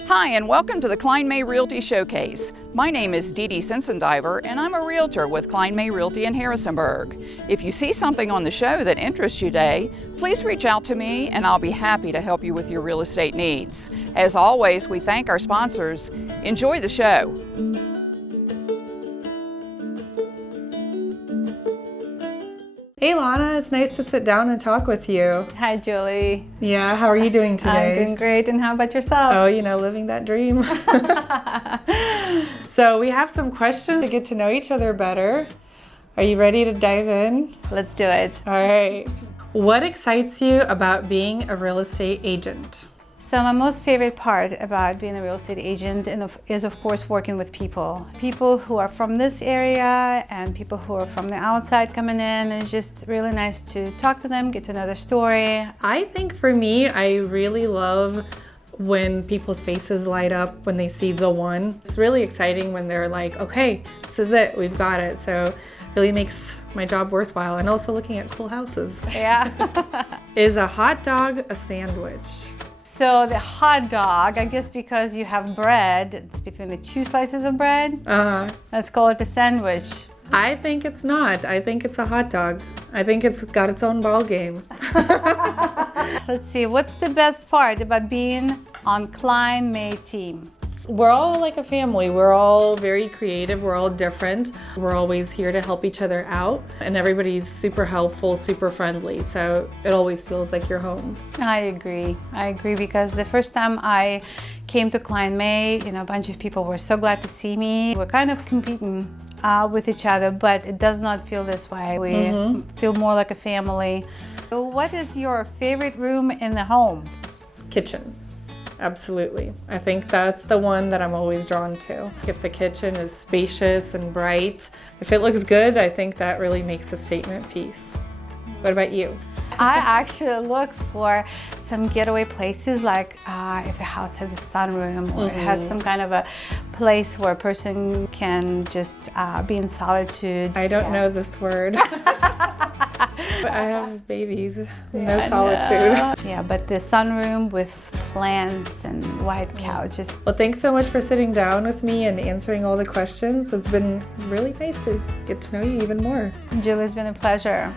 Hi, and welcome to the Kline May Realty Showcase. My name is Dee Dee Sencindiver, and I'm a realtor with Kline May Realty in Harrisonburg. If you see something on the show that interests you today, please reach out to me and I'll be happy to help you with your real estate needs. As always, we thank our sponsors. Enjoy the show. Hey Lana, it's nice to sit down and talk with you. Hi Julie. Yeah, how are you doing today? I'm doing great, and how about yourself? Oh, living that dream. So we have some questions to get to know each other better. Are you ready to dive in? Let's do it. All right. What excites you about being a real estate agent? So my most favorite part about being a real estate agent is of course working with people. People who are from this area and people who are from the outside coming in. It's just really nice to talk to them, get to know their story. I think for me, I really love when people's faces light up when they see the one. It's really exciting when they're like, okay, this is it, we've got it. So it really makes my job worthwhile, and also looking at cool houses. Yeah. Is a hot dog a sandwich? So the hot dog, I guess because you have bread, it's between the two slices of bread. Let's call it a sandwich. I think it's not. I think it's a hot dog. I think it's got its own ball game. Let's see, what's the best part about being on Kline May team? We're all like a family. We're all very creative. We're all different. We're always here to help each other out. And everybody's super helpful, super friendly. So it always feels like you're home. I agree because the first time I came to Kline May, a bunch of people were so glad to see me. We're kind of competing with each other, but it does not feel this way. We feel more like a family. So what is your favorite room in the home? Kitchen. Absolutely. I think that's the one that I'm always drawn to. If the kitchen is spacious and bright, if it looks good, I think that really makes a statement piece. What about you? I actually look for some getaway places, like if the house has a sunroom or it has some kind of a place where a person can just be in solitude. I don't know this word. But I have babies, no solitude. Yeah, but the sunroom with plants and white couches. Well, thanks so much for sitting down with me and answering all the questions. It's been really nice to get to know you even more. Julie, it's been a pleasure.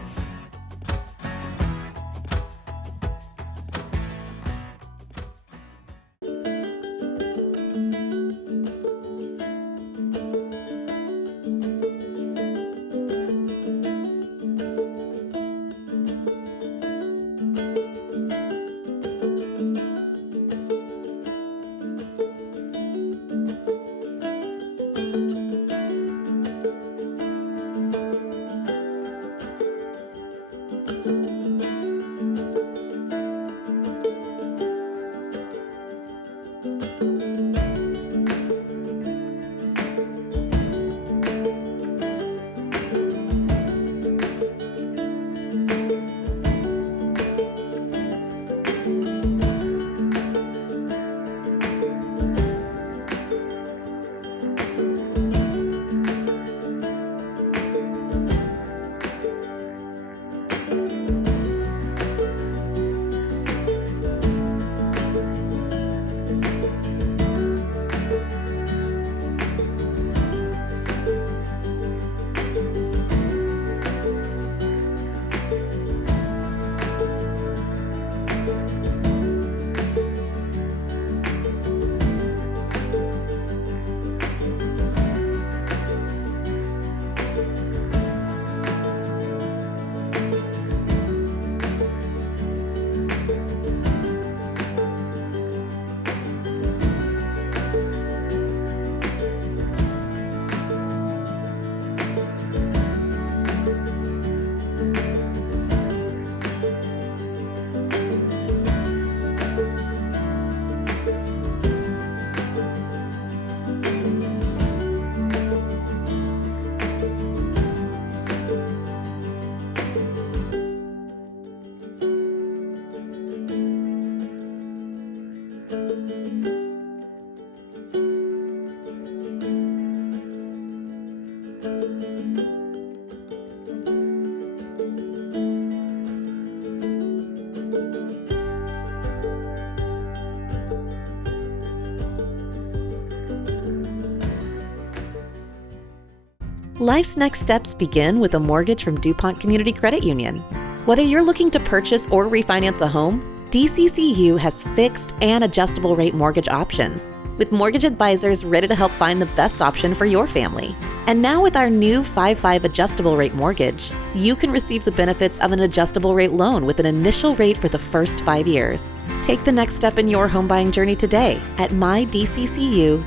Life's next steps begin with a mortgage from DuPont Community Credit Union. Whether you're looking to purchase or refinance a home, DCCU has fixed and adjustable rate mortgage options, with mortgage advisors ready to help find the best option for your family. And now with our new 5/5 adjustable rate mortgage, you can receive the benefits of an adjustable rate loan with an initial rate for the first 5 years. Take the next step in your home buying journey today at mydccu.com.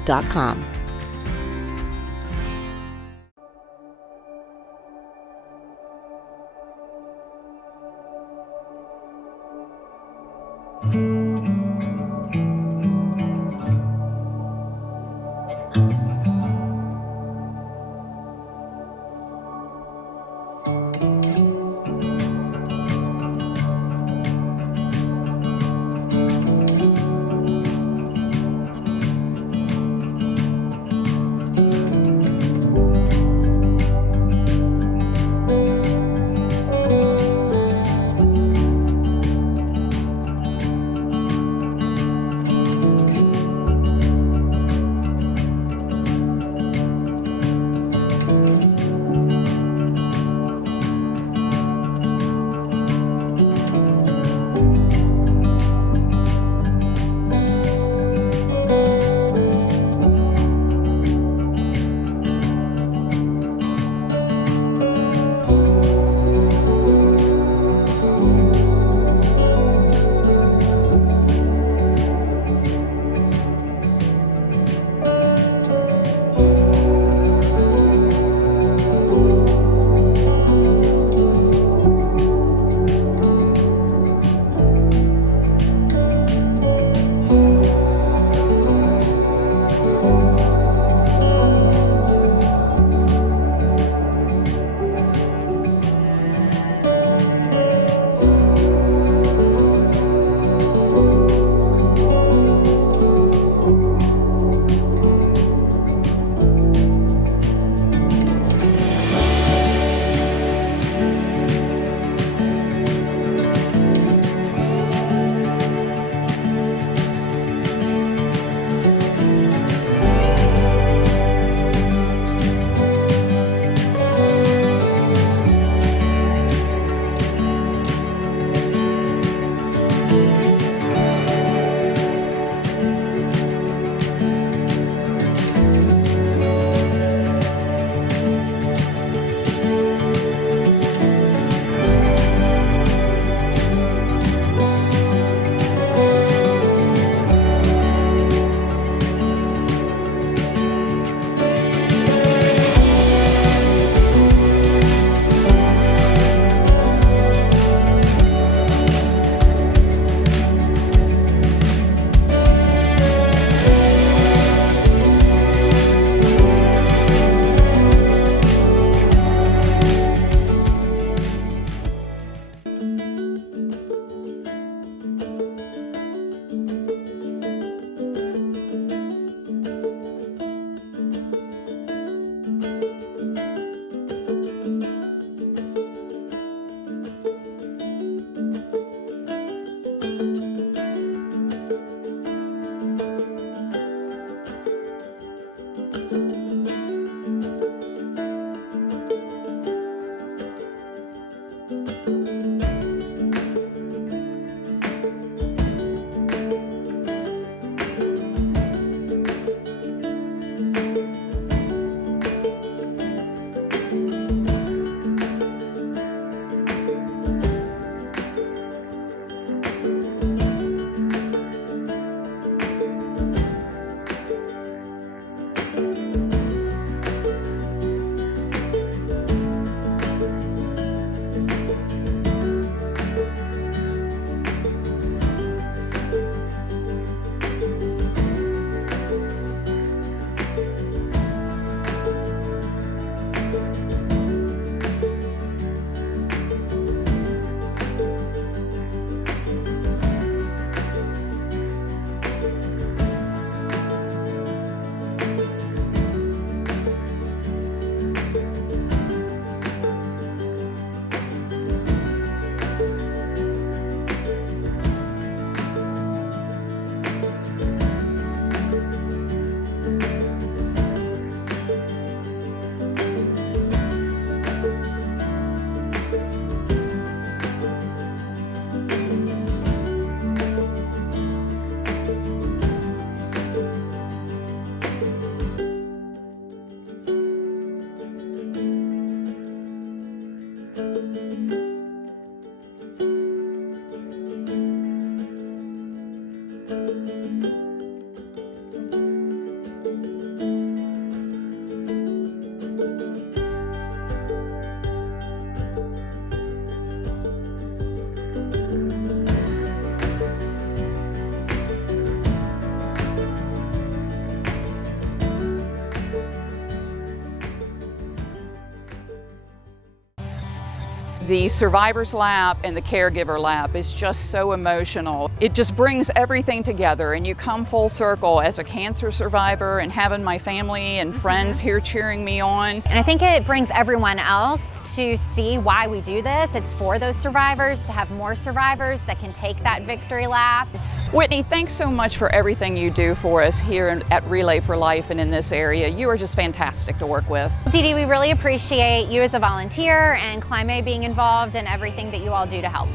The survivor's lap and the caregiver lap is just so emotional. It just brings everything together, and you come full circle as a cancer survivor and having my family and friends here cheering me on. And I think it brings everyone else to see why we do this. It's for those survivors, to have more survivors that can take that victory lap. Whitney, thanks so much for everything you do for us here at Relay for Life and in this area. You are just fantastic to work with. Dee Dee, we really appreciate you as a volunteer and Kline May being involved in everything that you all do to help.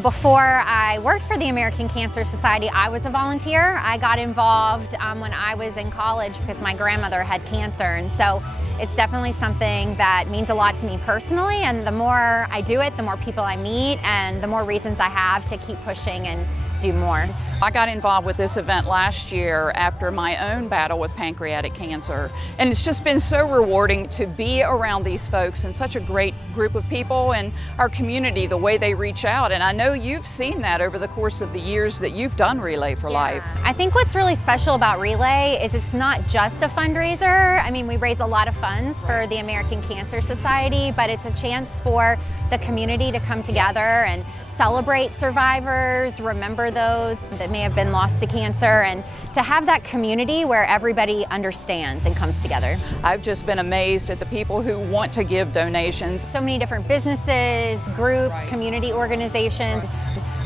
Before I worked for the American Cancer Society, I was a volunteer. I got involved when I was in college because my grandmother had cancer, and so it's definitely something that means a lot to me personally, and the more I do it, the more people I meet, and the more reasons I have to keep pushing and do more. I got involved with this event last year after my own battle with pancreatic cancer, and it's just been so rewarding to be around these folks and such a great group of people and our community, the way they reach out. And I know you've seen that over the course of the years that you've done Relay for Life. I think what's really special about Relay is it's not just a fundraiser. I mean, we raise a lot of funds for the American Cancer Society, but it's a chance for the community to come together and celebrate survivors, remember those that may have been lost to cancer, and to have that community where everybody understands and comes together. I've just been amazed at the people who want to give donations. So many different businesses, groups, community organizations.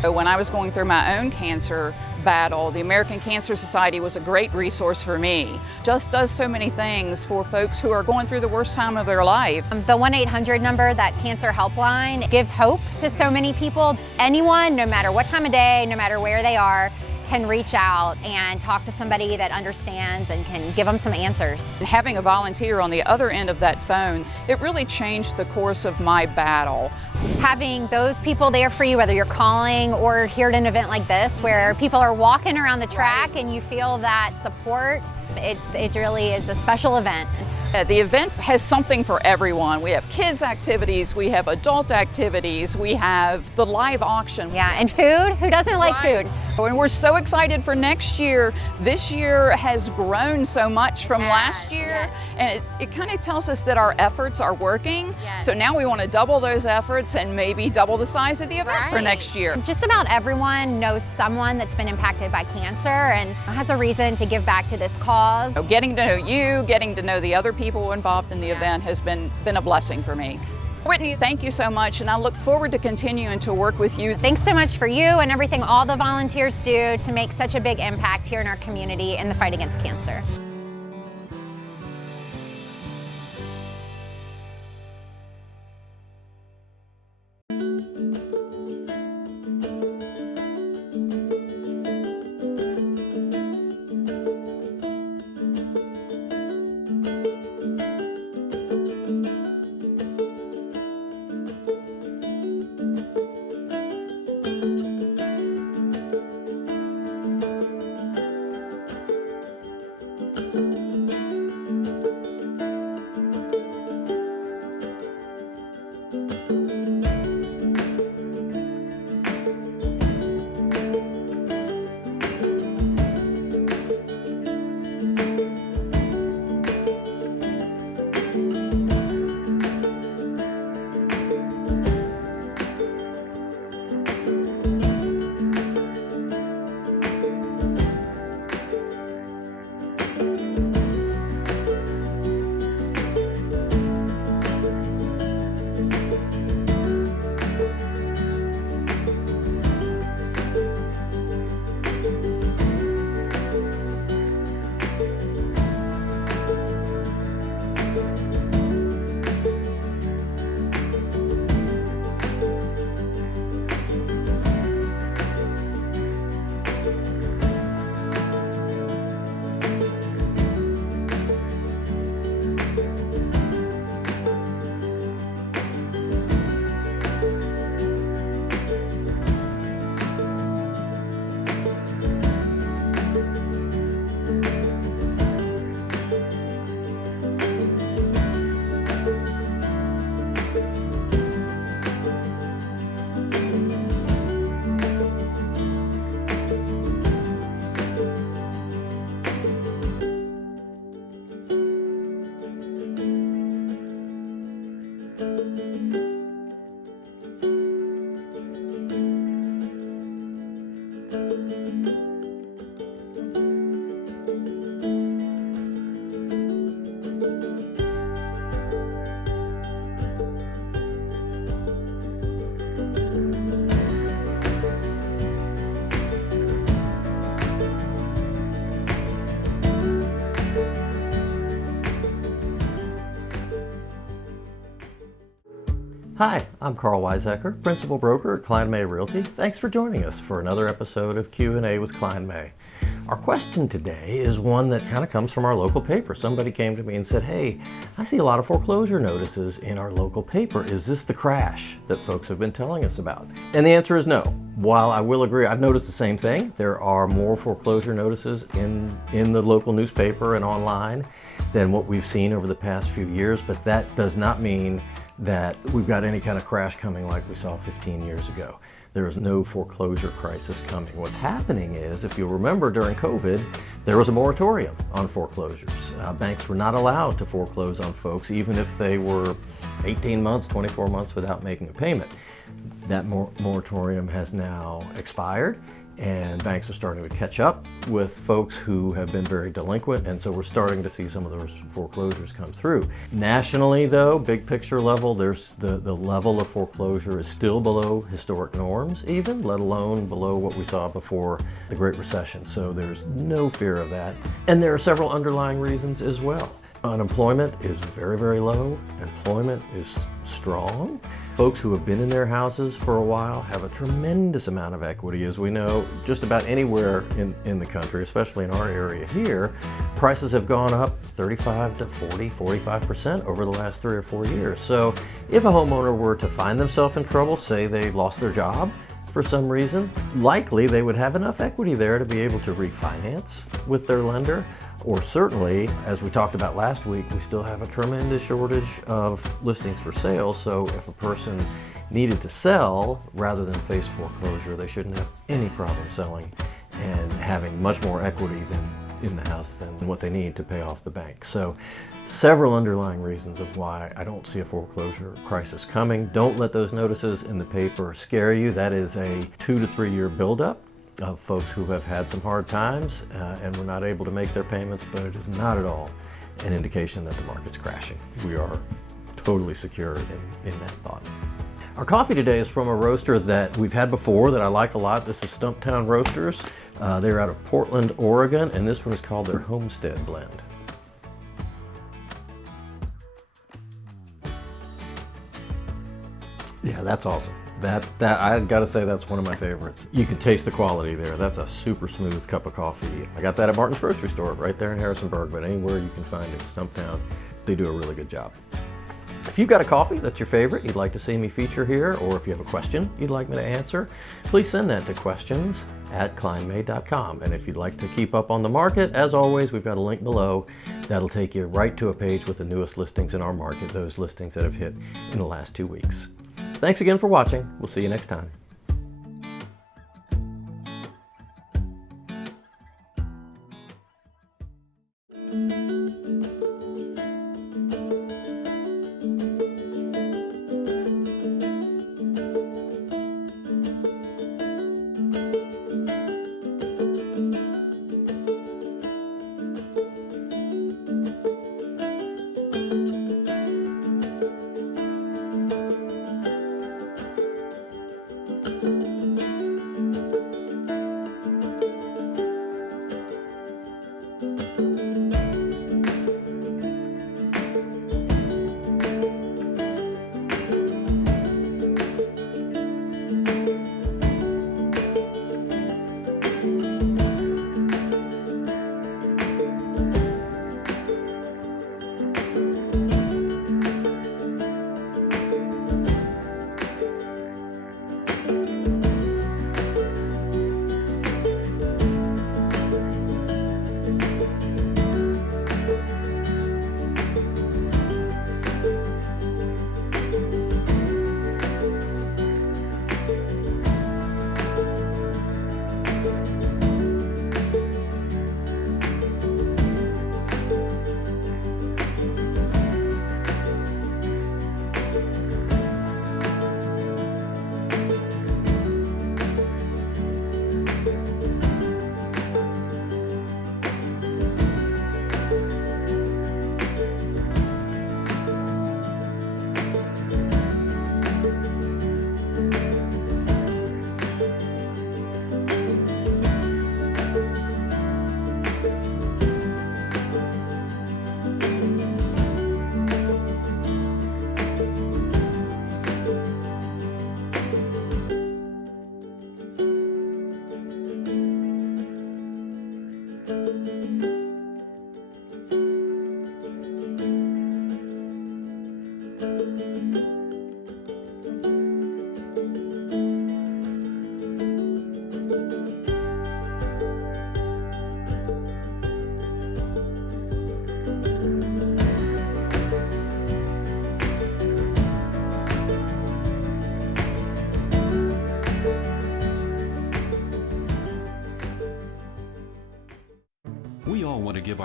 When I was going through my own cancer battle, the American Cancer Society was a great resource for me. Just does so many things for folks who are going through the worst time of their life. The 1-800 number, that cancer helpline, gives hope to so many people. Anyone, no matter what time of day, no matter where they are, can reach out and talk to somebody that understands and can give them some answers. And having a volunteer on the other end of that phone, it really changed the course of my battle. Having those people there for you, whether you're calling or here at an event like this where people are walking around the track and you feel that support, it really is a special event. The event has something for everyone. We have kids activities, we have adult activities, we have the live auction. Yeah, and food. Who doesn't like food? And we're so excited for next year. This year has grown so much from last year, and it kind of tells us that our efforts are working. So now we want to double those efforts and maybe double the size of the event for next year. Just about everyone knows someone that's been impacted by cancer and has a reason to give back to this cause. So getting to know you, getting to know the other people involved in the event has been a blessing for me. Whitney, thank you so much, and I look forward to continuing to work with you. Thanks so much for you and everything all the volunteers do to make such a big impact here in our community in the fight against cancer. Hi, I'm Karl Waizecker, Principal Broker at Kline May Realty. Thanks for joining us for another episode of Q&A with Kline May. Our question today is one that kind of comes from our local paper. Somebody came to me and said, hey, I see a lot of foreclosure notices in our local paper. Is this the crash that folks have been telling us about? And the answer is no. While I will agree, I've noticed the same thing. There are more foreclosure notices in the local newspaper and online than what we've seen over the past few years, but that does not mean that we've got any kind of crash coming like we saw 15 years ago. There is no foreclosure crisis coming. What's happening is, if you'll remember, during COVID, there was a moratorium on foreclosures. Banks were not allowed to foreclose on folks, even if they were 18 months, 24 months without making a payment. That moratorium has now expired, and banks are starting to catch up with folks who have been very delinquent, and so we're starting to see some of those foreclosures come through. Nationally, though, big picture level, there's the level of foreclosure is still below historic norms even, let alone below what we saw before the Great Recession. So there's no fear of that. And there are several underlying reasons as well. Unemployment is very, very low. Employment is strong. Folks who have been in their houses for a while have a tremendous amount of equity. As we know, just about anywhere in the country, especially in our area here, prices have gone up 35 to 40, 45% over the last 3 or 4 years. So if a homeowner were to find themselves in trouble, say they lost their job for some reason, likely they would have enough equity there to be able to refinance with their lender. Or certainly, as we talked about last week, we still have a tremendous shortage of listings for sale. So if a person needed to sell rather than face foreclosure, they shouldn't have any problem selling and having much more equity in the house than what they need to pay off the bank. So several underlying reasons of why I don't see a foreclosure crisis coming. Don't let those notices in the paper scare you. That is a 2 to 3 year buildup of folks who have had some hard times and were not able to make their payments, but it is not at all an indication that the market's crashing. We are totally secure in that thought. Our coffee today is from a roaster that we've had before that I like a lot. This is Stumptown Roasters. They're out of Portland, Oregon, and this one is called their Homestead Blend. Yeah, that's awesome. That I gotta say, that's one of my favorites. You can taste the quality there. That's a super smooth cup of coffee. I got that at Martin's Grocery Store right there in Harrisonburg, but anywhere you can find it, Stumptown, they do a really good job. If you've got a coffee that's your favorite, you'd like to see me feature here, or if you have a question you'd like me to answer, please send that to questions@klinemay.com. And if you'd like to keep up on the market, as always, we've got a link below that'll take you right to a page with the newest listings in our market, those listings that have hit in the last 2 weeks. Thanks again for watching. We'll see you next time.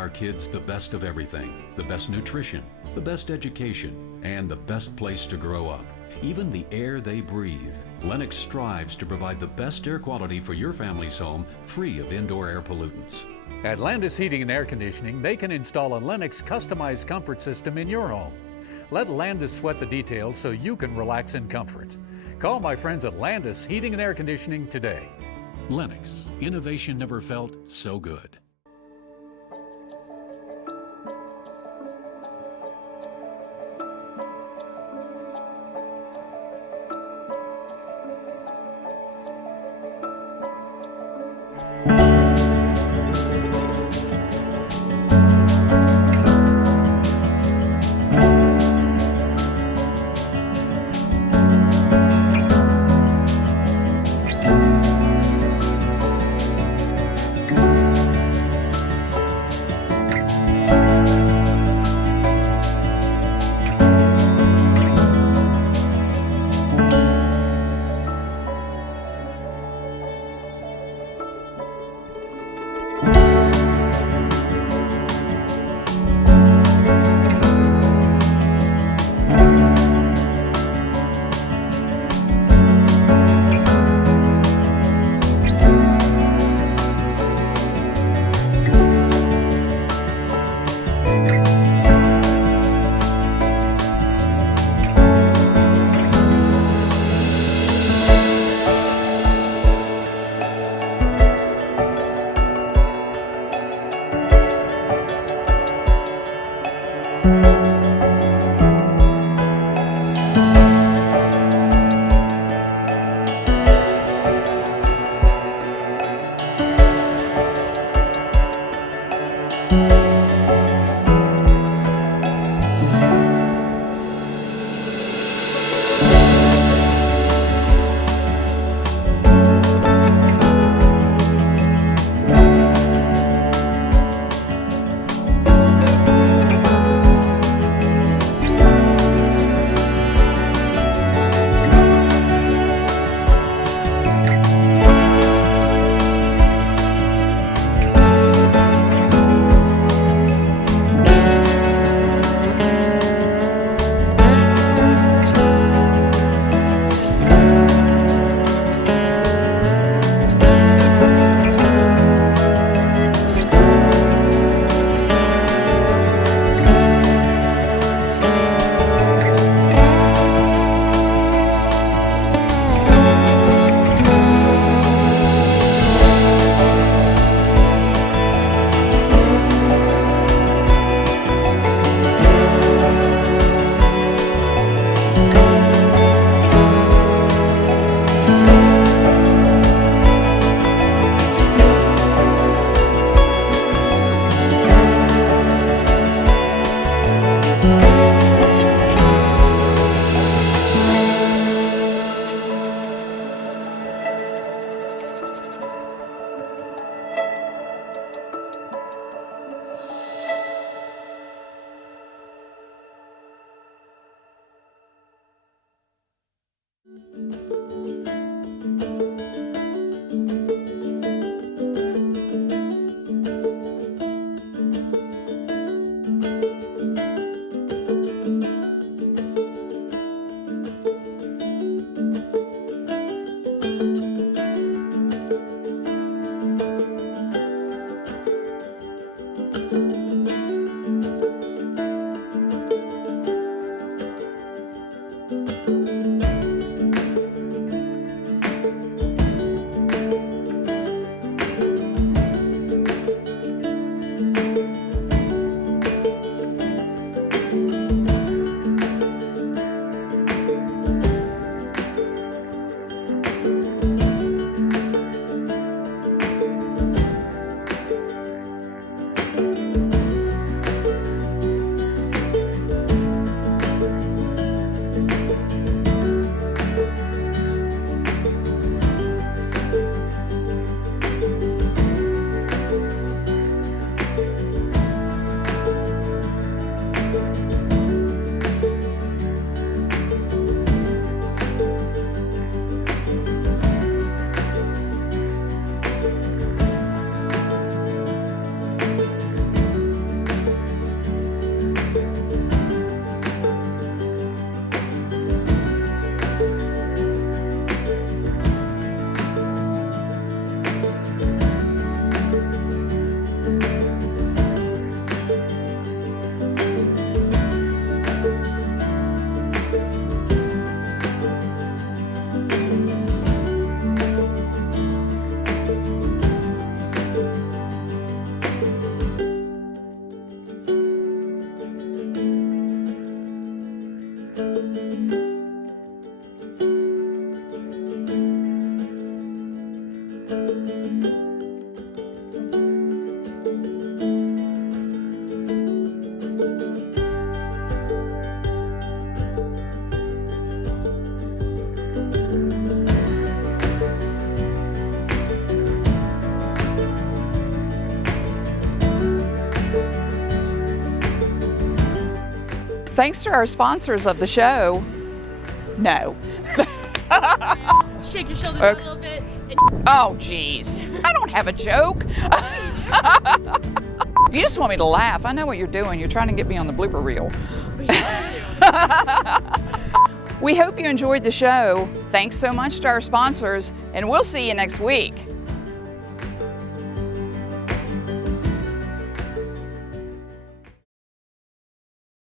our kids the best of everything, the best nutrition, the best education, and the best place to grow up. Even the air they breathe. Lennox strives to provide the best air quality for your family's home, free of indoor air pollutants. At Landis Heating and Air Conditioning, they can install a Lennox customized comfort system in your home. Let Landis sweat the details so you can relax in comfort. Call my friends at Landis Heating and Air Conditioning today. Lennox, innovation never felt so good. Thanks to our sponsors of the show. No. Shake your shoulders out a little bit. Oh, geez. I don't have a joke. You just want me to laugh. I know what you're doing. You're trying to get me on the blooper reel. We hope you enjoyed the show. Thanks so much to our sponsors, and we'll see you next week.